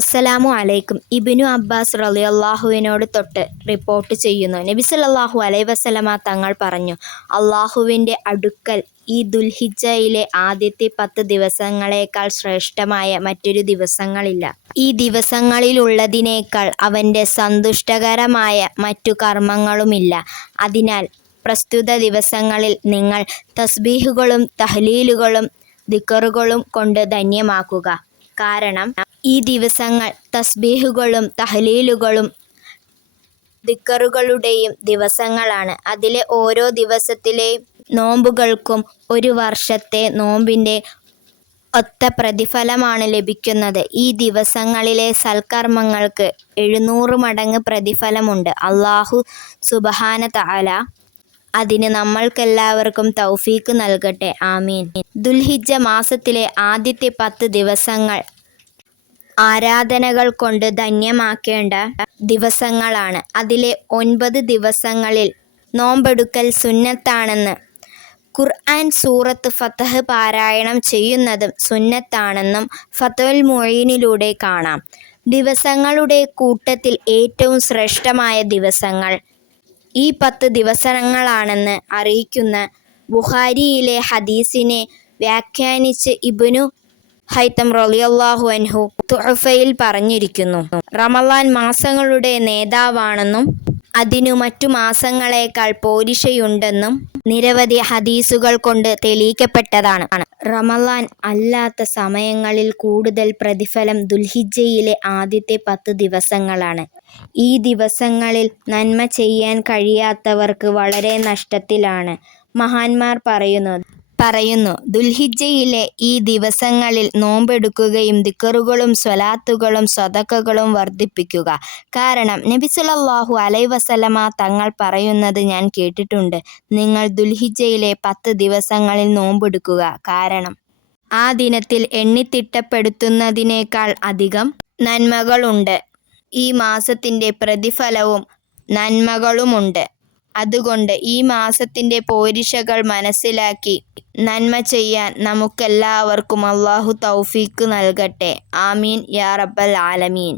അസ്സലാമു അലൈക്കും. Ibn Abbas റളിയല്ലാഹുവിനോട് തൊട്ട് റിപ്പോർട്ട് ചെയ്യുന്നു, നബി സല്ലല്ലാഹു അലൈഹി വസല്ലമ തങ്ങൾ പറഞ്ഞു, അള്ളാഹുവിൻ്റെ അടുക്കൽ ഈ ദുൽഹിജ്ജയിലെ ആദ്യത്തെ 10 ദിവസങ്ങളേക്കാൾ ശ്രേഷ്ഠമായ മറ്റൊരു ദിവസങ്ങളില്ല. ഈ ദിവസങ്ങളിലുള്ളതിനേക്കാൾ അവൻ്റെ സന്തുഷ്ടകരമായ മറ്റു കർമ്മങ്ങളുമില്ല. അതിനാൽ പ്രസ്തുത ദിവസങ്ങളിൽ നിങ്ങൾ തസ്ബീഹുകളും തഹ്ലീലുകളും ദിക്റുകളും കൊണ്ട് ധന്യമാക്കുക. കാരണം ഈ ദിവസങ്ങൾ തസ്ബീഹുകളും തഹ്ലീലുകളും ദിക്റുകളുടെയും ദിവസങ്ങളാണ്. അതിലെ ഓരോ ദിവസത്തിലെ നോമ്പുകൾക്കും ഒരു വർഷത്തെ നോമ്പിൻ്റെ ഒത്ത പ്രതിഫലമാണ് ലഭിക്കുന്നത്. ഈ ദിവസങ്ങളിലെ സൽക്കർമ്മങ്ങൾക്ക് 700 മടങ്ങ് പ്രതിഫലമുണ്ട്. അല്ലാഹു സുബ്ഹാന തആല അതിന് നമ്മൾക്കെല്ലാവർക്കും തൗഫീക്ക് നൽകട്ടെ. ആമീൻ. ദുൽഹിജ്ജ മാസത്തിലെ ആദ്യത്തെ 10 ദിവസങ്ങൾ ആരാധനകൾ കൊണ്ട് ധന്യമാക്കേണ്ട ദിവസങ്ങളാണ്. അതിലെ 9 ദിവസങ്ങളിൽ നോമ്പെടുക്കൽ സുന്നത്താണെന്ന് ഖുർആൻ സൂറത്ത് ഫത്ഹ് പാരായണം ചെയ്യുന്നതും സുന്നത്താണെന്നും ഫത്വൽ മുഈനിലൂടെ കാണാം. ദിവസങ്ങളുടെ കൂട്ടത്തിൽ ഏറ്റവും ശ്രേഷ്ഠമായ ദിവസങ്ങൾ ഈ 10 ദിവസങ്ങളാണെന്ന് അറിയിക്കുന്ന ബുഖാരിയിലെ ഹദീസിനെ വ്യാഖ്യാനിച്ച് ഇബ്നു ഹൈതം റളിയല്ലാഹു അൻഹു തുഹഫയിൽ പറഞ്ഞിരിക്കുന്നു, റമളാൻ മാസങ്ങളുടെ നേതാവാണെന്നും അതിനു മറ്റു മാസങ്ങളേക്കാൾ പോരിശയുണ്ടെന്നും നിരവധി ഹദീസുകൾ കൊണ്ട് തെളിയിക്കപ്പെട്ടതാണ്. റമളാൻ അല്ലാത്ത സമയങ്ങളിൽ കൂടുതൽ പ്രതിഫലം ദുൽഹിജ്ജയിലെ ആദ്യത്തെ 10 ദിവസങ്ങളാണ്. ഈ ദിവസങ്ങളിൽ നന്മ ചെയ്യാൻ കഴിയാത്തവർക്ക് വളരെ നഷ്ടത്തിലാണ്. മഹാന്മാർ പറയുന്നു, ദുൽഹിജ്ജയിലെ ഈ ദിവസങ്ങളിൽ നോമ്പെടുക്കുകയും ദിക്റുകളും സ്വലാത്തുകളും സ്വതക്കകളും വർദ്ധിപ്പിക്കുക. കാരണം നബി സല്ലല്ലാഹു അലൈഹി വസല്ലമ തങ്ങൾ പറയുന്നത് ഞാൻ കേട്ടിട്ടുണ്ട്, നിങ്ങൾ ദുൽഹിജ്ജയിലെ 10 ദിവസങ്ങളിൽ നോമ്പെടുക്കുക. കാരണം ആ ദിനത്തിൽ എണ്ണിത്തിട്ടപ്പെടുത്തുന്നതിനേക്കാൾ അധികം നന്മകളുണ്ട്. ഈ മാസത്തിൻ്റെ പ്രതിഫലവും നന്മകളുമുണ്ട്. അതുകൊണ്ട് ഈ മാസത്തിൻ്റെ പോരിശകൾ മനസ്സിലാക്കി നന്മ ചെയ്യാൻ നമുക്കെല്ലാവർക്കും അല്ലാഹു തൗഫീക്ക് നൽകട്ടെ. ആമീൻ യാ റബ്ബൽ ആലമീൻ.